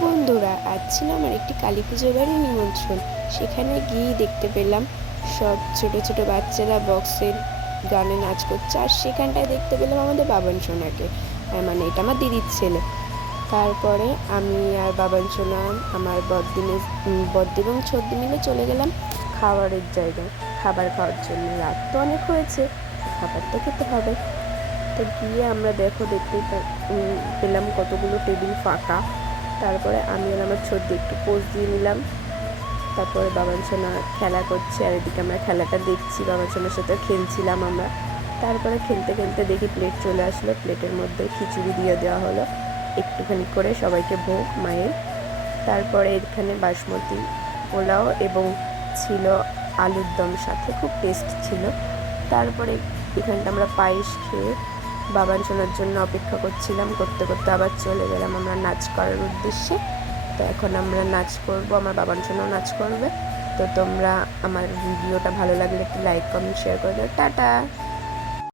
বন্ধুরা, আজ ছিল আমার একটি কালী পুজোর বাড়ির নিমন্ত্রণ। সেখানে গিয়ে দেখতে পেলাম সব ছোট ছোট বাচ্চারা বক্সে গানে নাচ করছে, আর সেখানটায় দেখতে পেলাম আমাদের বাবান সোনাকে। মানে এটা আমার দিদির ছেলে। তারপরে আমি আর বাবান সোনা, আমার বদ্দি এবং ছদ্দি মিলে চলে গেলাম খাবারের জায়গায়, খাবার খাওয়ার জন্য। রাত তো অনেক হয়েছে, খাবার তো খেতে হবে। তো গিয়ে আমরা দেখতেই পেলাম কতগুলো টেবিল ফাঁকা। তারপরে আমি আর আমার ছদ্দি একটু পোজ দিয়ে নিলাম। তারপরে বাবান সোনা খেলা করছে, আর এদিকে আমরা খেলাটা দেখছি, বাবান সোনার সাথে খেলছিলাম আমরা। তারপরে খেলতে খেলতে দেখি প্লেট চলে আসলো, প্লেটের মধ্যে খিচুড়ি দিয়ে দেওয়া হলো একটুখানি করে সবাইকে ভোগ মায়ের। তারপরে এখানে বাসমতি পোলাও এবং ছিল আলুর দম সাথে, খুব টেস্ট ছিল। তারপরে এখানটা আমরা পায়েস খেয়ে বাবান সোনার জন্য অপেক্ষা করছিলাম। করতে করতে আবার চলে গেলাম আমরা নাচ করার উদ্দেশ্যে। তো এখন আমরা নাচ করব, আমার বাবান সোনাও নাচ করবে। তো তোমরা আমার ভিডিওটা ভালো লাগলে একটু লাইক কমেন্ট শেয়ার করে দাও। টাটা।